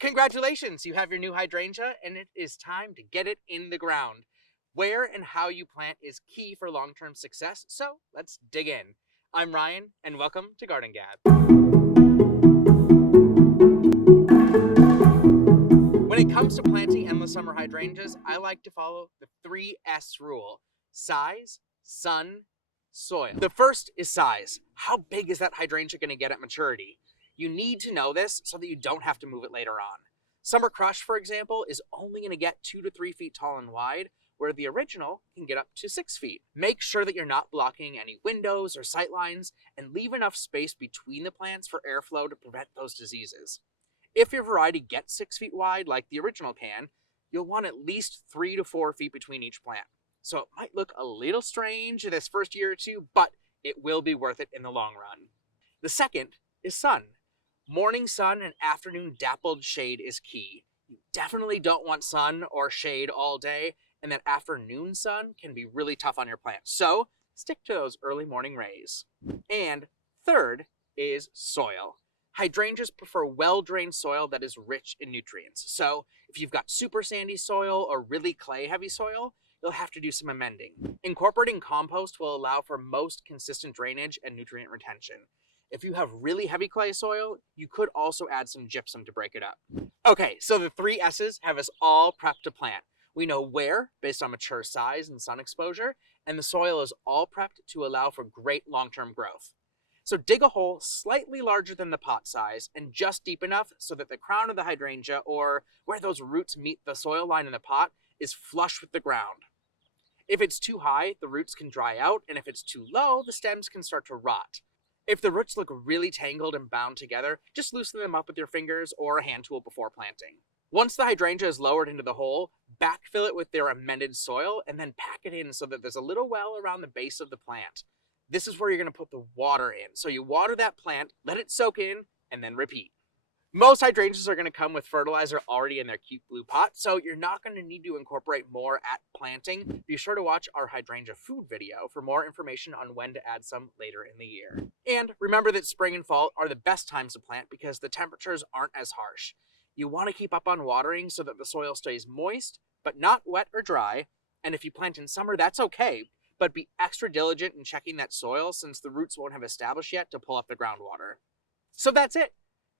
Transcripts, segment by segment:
Congratulations, you have your new hydrangea and it is time to get it in the ground. Where and how you plant is key for long-term success, so let's dig in. I'm Ryan and welcome to Garden Gab. When it comes to planting endless summer hydrangeas, I like to follow the 3S rule: size, sun, soil. The first is size. How big is that hydrangea going to get at maturity? You need to know this so that you don't have to move it later on. Summer Crush, for example, is only going to get 2 to 3 feet tall and wide, where the original can get up to 6 feet. Make sure that you're not blocking any windows or sight lines, and leave enough space between the plants for airflow to prevent those diseases. If your variety gets 6 feet wide, like the original can, you'll want at least 3 to 4 feet between each plant. So it might look a little strange this first year or two, but it will be worth it in the long run. The second is sun. Morning sun and afternoon dappled shade is key. You definitely don't want sun or shade all day, and that afternoon sun can be really tough on your plant. So stick to those early morning rays. And third is soil. Hydrangeas prefer well-drained soil that is rich in nutrients. So if you've got super sandy soil or really clay-heavy soil, you'll have to do some amending. Incorporating compost will allow for most consistent drainage and nutrient retention. If you have really heavy clay soil, you could also add some gypsum to break it up. Okay, so the 3 S's have us all prepped to plant. We know where, based on mature size and sun exposure, and the soil is all prepped to allow for great long-term growth. So dig a hole slightly larger than the pot size and just deep enough so that the crown of the hydrangea, or where those roots meet the soil line in the pot, is flush with the ground. If it's too high, the roots can dry out, and if it's too low, the stems can start to rot. If the roots look really tangled and bound together, just loosen them up with your fingers or a hand tool before planting. Once the hydrangea is lowered into the hole, backfill it with their amended soil and then pack it in so that there's a little well around the base of the plant. This is where you're going to put the water in. So you water that plant, let it soak in, and then repeat. Most hydrangeas are going to come with fertilizer already in their cute blue pot, so you're not going to need to incorporate more at planting. Be sure to watch our hydrangea food video for more information on when to add some later in the year. And remember that spring and fall are the best times to plant because the temperatures aren't as harsh. You want to keep up on watering so that the soil stays moist, but not wet or dry. And if you plant in summer, that's okay, but be extra diligent in checking that soil since the roots won't have established yet to pull up the groundwater. So that's it.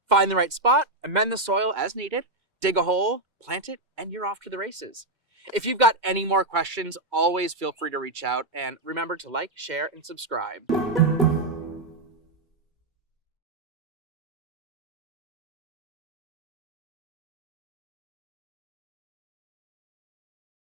Find the right spot, amend the soil as needed, dig a hole, plant it, and you're off to the races. If you've got any more questions, always feel free to reach out, and remember to like, share, and subscribe.